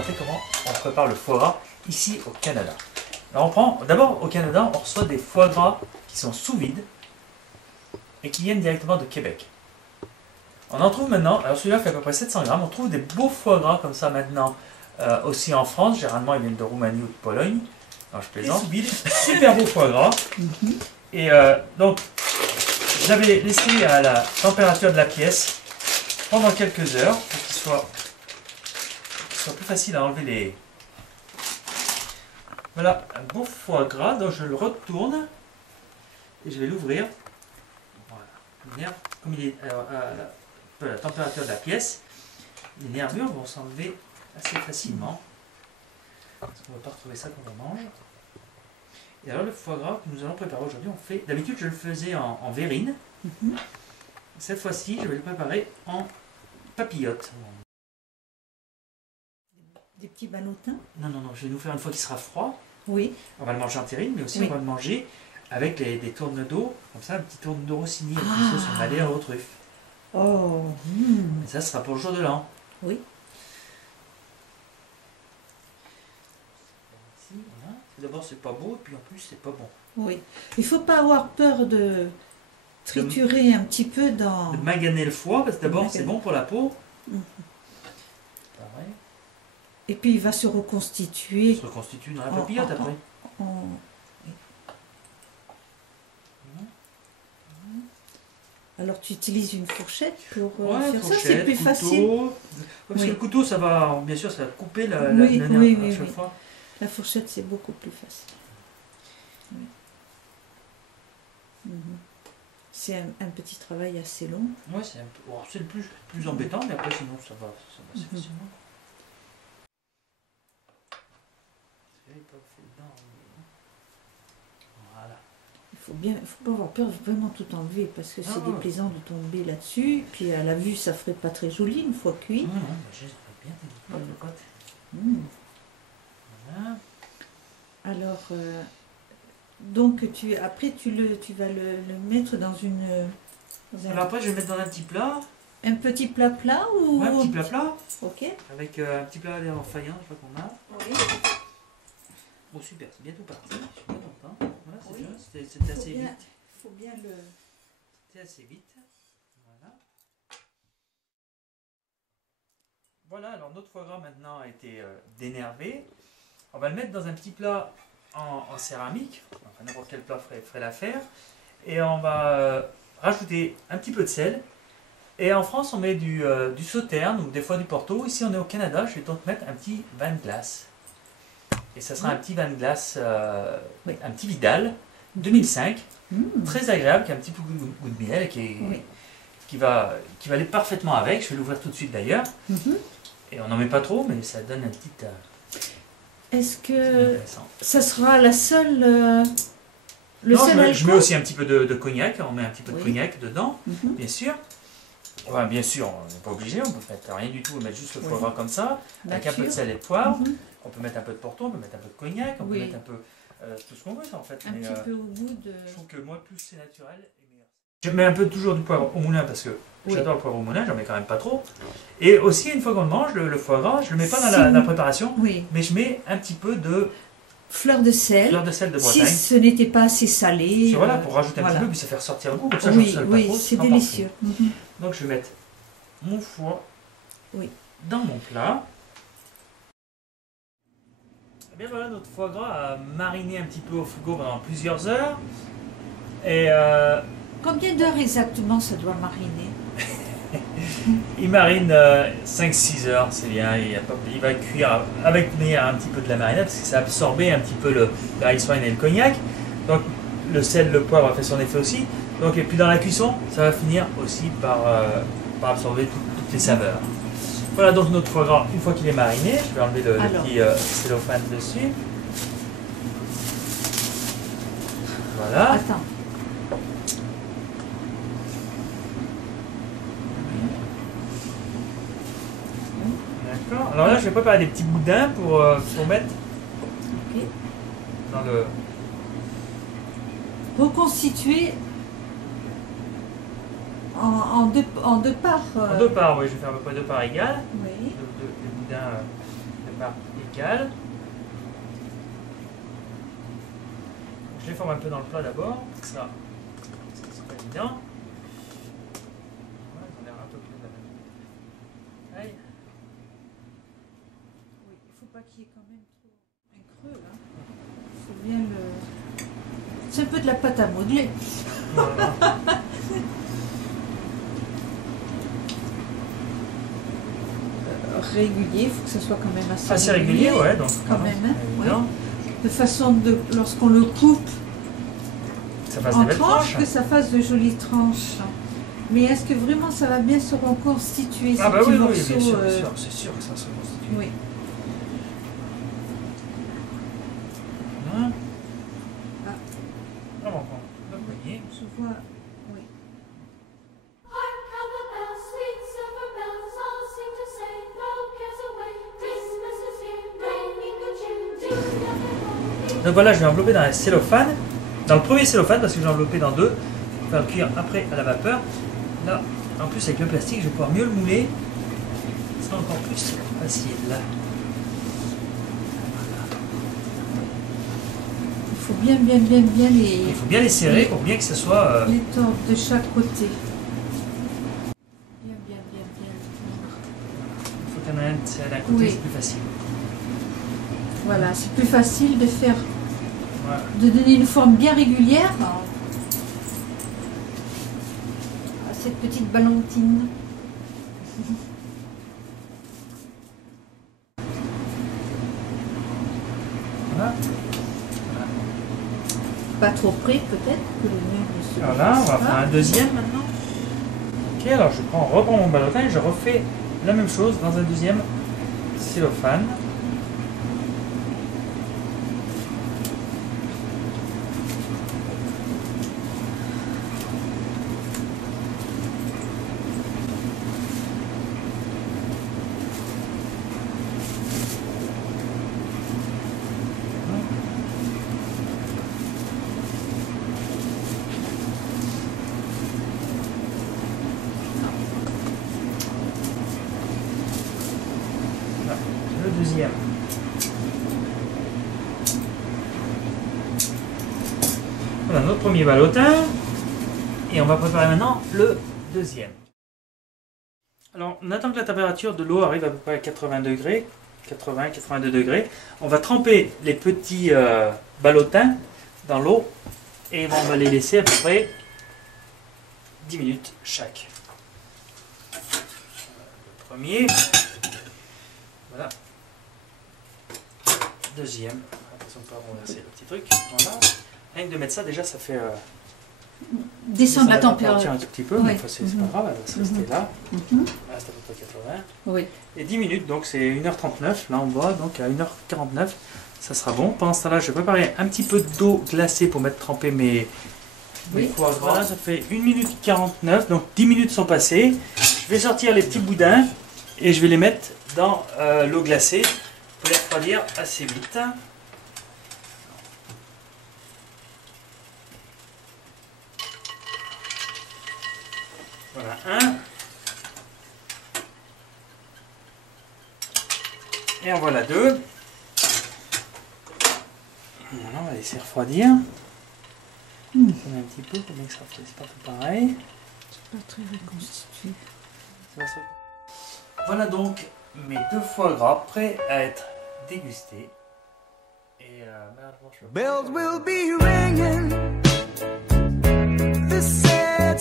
présenter comment on prépare le foie gras ici au Canada. Alors on prend, d'abord au Canada, on reçoit des foie gras qui sont sous vide et qui viennent directement de Québec. On en trouve maintenant, alors celui-là fait à peu près 700 grammes, on trouve des beaux foie gras comme ça maintenant aussi en France, généralement ils viennent de Roumanie ou de Pologne. Alors je plaisante, super beau foie gras. Et donc, je l'avais laissé à la température de la pièce pendant quelques heures pour qu'il soit plus facile à enlever les... Voilà, un beau foie gras, donc je le retourne et je vais l'ouvrir. Voilà, comme il est à la température de la pièce, les nervures vont s'enlever assez facilement. Parce qu'on ne va pas retrouver ça quand on mange. Et alors le foie gras que nous allons préparer aujourd'hui, on fait... D'habitude je le faisais en verrine. Cette fois-ci, je vais le préparer en papillote. Des petits ballotins? Non, je vais nous faire une fois qu'il sera froid. Oui. On va le manger en terrine, mais aussi on va le manger avec des tournes d'eau, comme ça, un petit tourne d'eau rossini, avec une sauce madère aux truffes. Oh. Et ça sera pour le jour de l'an. Oui. Voilà. D'abord, c'est pas beau, et puis en plus, c'est pas bon. Oui. Il ne faut pas avoir peur de triturer un petit peu dans... De maganer le foie, parce que d'abord, c'est bon pour la peau. Pareil. Et puis, il va se reconstituer. Il se reconstitue dans la papillote après. Alors, tu utilises une fourchette pour faire fourchette, ça, c'est plus facile. Parce que le couteau, ça va, bien sûr, ça va couper la nerf à chaque fois. La fourchette, c'est beaucoup plus facile. Oui. C'est un petit travail assez long. Oui, c'est le plus embêtant, mais après, sinon, ça va assez facilement. Voilà. Il faut pas avoir peur de vraiment tout enlever parce que c'est déplaisant de tomber là-dessus. Puis à la vue, ça ferait pas très joli une fois cuit. Non, j'ai bien le côté. Voilà. Alors, donc après tu vas le mettre dans une... Alors après, je vais le mettre dans un petit plat. Un petit plat ou... Ouais, un petit plat. Ok. Avec un petit plat en faïence, je crois qu'on a. Oui. Bon, super, c'est bientôt parti. Je suis bien content. Voilà, c'était assez vite. Il faut bien le... C'était assez vite. Voilà. Voilà, alors notre foie gras maintenant a été dénervé. On va le mettre dans un petit plat en céramique. Enfin, n'importe quel plat ferait l'affaire. Et on va rajouter un petit peu de sel. Et en France, on met du sauterne ou des fois du Porto. Ici, on est au Canada. Je vais donc mettre un petit vin de glace. Et ça sera un petit vin de glace, un petit Vidal, 2005. Très agréable, qui a un petit peu goût de miel et qui va aller parfaitement avec. Je vais l'ouvrir tout de suite d'ailleurs. Et on n'en met pas trop, mais ça donne un petit... Est-ce que ça sera la seule... je mets aussi un petit peu de cognac. On met un petit peu de cognac dedans, bien sûr. Ouais, bien sûr, on n'est pas obligé, on peut mettre rien du tout, on peut mettre juste le foie gras comme ça, avec un peu de sel et de poivre. On peut mettre un peu de Porto, on peut mettre un peu de cognac, on peut mettre un peu tout ce qu'on veut, ça en fait. Un petit peu au goût de... Je trouve que moi, plus c'est naturel et meilleur. Je mets un peu toujours du poivre au moulin parce que j'adore le poivre au moulin, j'en mets quand même pas trop. Et aussi, une fois qu'on le mange, le foie gras, je le mets pas dans la préparation, mais je mets un petit peu de... Fleur de sel. Fleur de sel de Bretagne. Si ce n'était pas assez salé. Voilà, pour rajouter un petit peu, puis ça fait ressortir le goût, comme ça je ne pas trop. C'est délicieux. Donc je vais mettre mon foie dans mon plat. Et bien voilà, notre foie gras a mariné un petit peu au frigo pendant plusieurs heures. Et combien d'heures exactement ça doit mariner? il marine 5-6 heures, c'est bien. Il va cuire avec un petit peu de la marinade parce que ça a absorbé un petit peu le rice wine et le cognac. Donc le sel, le poivre a fait son effet aussi. Donc, et puis dans la cuisson, ça va finir aussi par absorber toutes les saveurs. Voilà donc notre foie gras, une fois qu'il est mariné, je vais enlever le petit cellophane dessus. Voilà. Attends. D'accord. Alors là, je vais préparer des petits boudins pour mettre dans le... Reconstituer en deux parts. En deux parts, oui, je vais faire à peu près deux parts égales. Oui. De boudin Là, égal. Je les forme un peu dans le plat d'abord. Ça, c'est pas évident. Ouais, ils ont l'air un peu plus de la même. Aïe. Oui, il faut pas qu'il y ait quand même trop un creux là. Il faut bien le. C'est un peu de la pâte à modeler. Voilà. Régulier, il faut que ça soit quand même Assez régulier, ouais, donc quand même, hein, évident. de façon de, lorsqu'on le coupe Ça fasse en des belles tranches, tranches. que ça fasse de jolies tranches. Mais est-ce que vraiment ça va bien se reconstituer ces Ah bah petits oui, oui, morceaux bien sûr, c'est sûr que ça se reconstitue. Oui. Voilà. Ah. Vraiment, vous voyez. Je vois, oui. Hark how the bells, sweet silver bells, all seem to say, throw cares away, Christmas is here, bringing good cheer to everyone. Donc voilà, je vais envelopper dans un cellophane. Dans le premier cellophane, parce que j'ai enveloppé dans deux. Je vais faire cuire après à la vapeur. Là, en plus avec le plastique, je vais pouvoir mieux le mouler. Ce sera encore plus facile. Il faut bien les, Il faut bien les serrer pour bien que ce soit... les tordre de chaque côté. Bien. Il faut qu'il y en ait un serré d'un côté, Oui. c'est plus facile. Voilà, c'est plus facile de faire, Voilà. de donner une forme bien régulière à cette petite ballotine. Voilà. Pas trop près peut-être que le mien ne se Voilà, on va fasse faire un deuxième maintenant. Ok, alors je reprends mon ballotin et je refais la même chose dans un deuxième cellophane. Le deuxième. Voilà notre premier ballotin. Et on va préparer maintenant le deuxième. Alors on attend que la température de l'eau arrive à peu près à 80 degrés, 80-82 degrés. On va tremper les petits ballotins dans l'eau et on va les laisser à peu près 10 minutes chaque. Le premier. Voilà. Deuxième. Attention de ne pas renverser le petit truc. Voilà. Rien que de mettre ça, déjà, ça fait descendre la température. un tout petit peu, Oui. mais enfin, c'est pas grave, elle va se rester là. Mhm. Elle reste à peu près 80. Oui. Et 10 minutes, donc c'est 1h39. Là, on voit, donc à 1h49, ça sera bon. Pendant ce temps-là, je vais préparer un petit peu d'eau glacée pour mettre tremper mes foie gras. Voilà, ça fait 1 minute 49, donc 10 minutes sont passées. Je vais sortir les petits boudins et je vais les mettre dans l'eau glacée pour les refroidir assez vite. Voilà un. Et en voilà deux. Voilà, on va laisser refroidir. On un petit peu pour bien que ça refroidisse pas tout pareil. C'est pas très reconstitué. Voilà donc mes deux foie gras prêts à être dégustés. Et Bells will be ringing. The sad